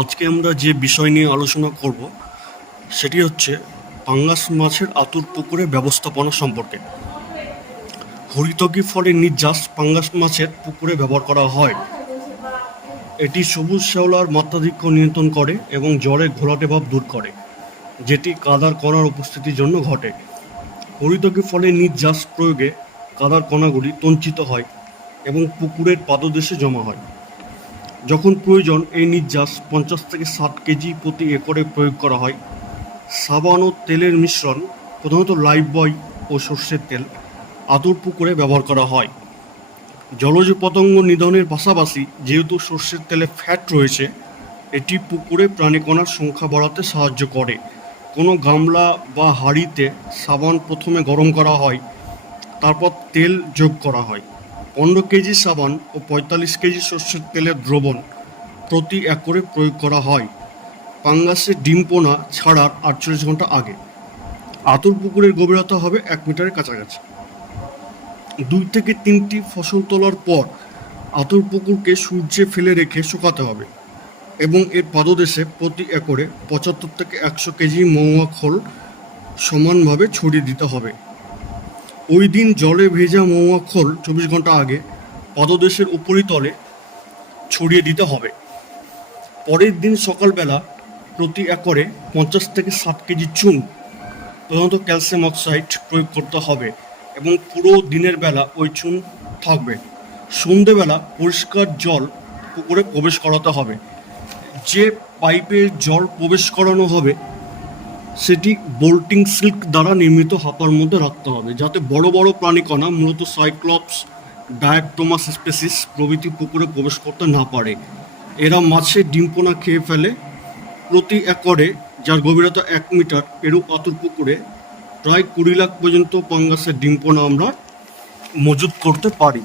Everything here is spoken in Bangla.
আজকে আমরা যে বিষয় নিয়ে আলোচনা করব, সেটি হচ্ছে পাঙ্গাস মাছের আতুর পুকুরে ব্যবস্থাপনা সম্পর্কে। হরিতকি ফলের নির্যাস পাঙ্গাস মাছের পুকুরে ব্যবহার করা হয়। এটি সবুজ শ্যাওলার মাত্রাধিক্য নিয়ন্ত্রণ করে এবং জ্বরে ঘোলাটে ভাব দূর করে, যেটি কাদার কণার উপস্থিতির জন্য ঘটে। হরিতকি ফলের নির্যাস প্রয়োগে কাদার কণাগুলি তঞ্চিত হয় এবং পুকুরের পাদদেশে জমা হয়। যখন প্রয়োজন, এই নির্যাস পঞ্চাশ থেকে ষাট কেজি প্রতি একরে প্রয়োগ করা হয়। সাবান ও তেলের মিশ্রণ, প্রধানত লাইফ বয় ও সর্ষের তেল আদর পুকুরে ব্যবহার করা হয়। জলজ পতঙ্গ নিধনের পাশাপাশি, যেহেতু সর্ষের তেলে ফ্যাট রয়েছে, এটি পুকুরে প্রাণীকণার সংখ্যা বাড়াতে সাহায্য করে। কোনো গামলা বা হাঁড়িতে সাবান প্রথমে গরম করা হয়, তারপর তেল যোগ করা হয়। পনেরো কেজি সাবান ও পঁয়তাল্লিশ কেজি সর্ষের তেলের দ্রবণ প্রতি একরে প্রয়োগ করা হয়। পাঙ্গাসের ডিম পোনা ছাড়ার আটচল্লিশ ঘণ্টা আগে। আতর পুকুরের গভীরতা হবে এক মিটারের কাছাকাছি। দুই থেকে তিনটি ফসল তোলার পর আতুর পুকুরকে সূর্যে ফেলে রেখে শুকাতে হবে এবং এর পাদদেশে প্রতি একরে পঁচাত্তর থেকে একশো কেজি মৌয়া খোল সমানভাবে ছড়িয়ে দিতে হবে। ওই দিন জলে ভেজা খোল চব্বিশ ঘণ্টা আগে পাদদেশের উপরিতলে ছড়িয়ে দিতে হবে। পরের দিন সকালবেলা প্রতি একরে পঞ্চাশ থেকে ষাট কেজি চুন প্রধানত ক্যালসিয়াম অক্সাইড প্রয়োগ করতে হবে এবং পুরো দিনের বেলা ওই চুন থাকবে। সন্ধেবেলা পরিষ্কার জল পুকুরে প্রবেশ করাতে হবে। যে পাইপে জল প্রবেশ করানো হবে সেটি বোল্টিং সিল্ক দ্বারা নির্মিত হাপার মধ্যে রাখতে হবে, যাতে বড় বড় প্রাণীকণা, মূলত সাইক্লপস ডায়াক্টোমাস স্পেসিস প্রভৃতি পুকুরে প্রবেশ করতে না পারে। এরা মাছের ডিম্পোনা খেয়ে ফেলে প্রতি একরে, যার গভীরতা এক মিটার, এরূপ আতুর পুকুরে প্রায় কুড়ি লাখ পর্যন্ত পাঙ্গাসের ডিম্পোনা আমরা মজুত করতে পারি।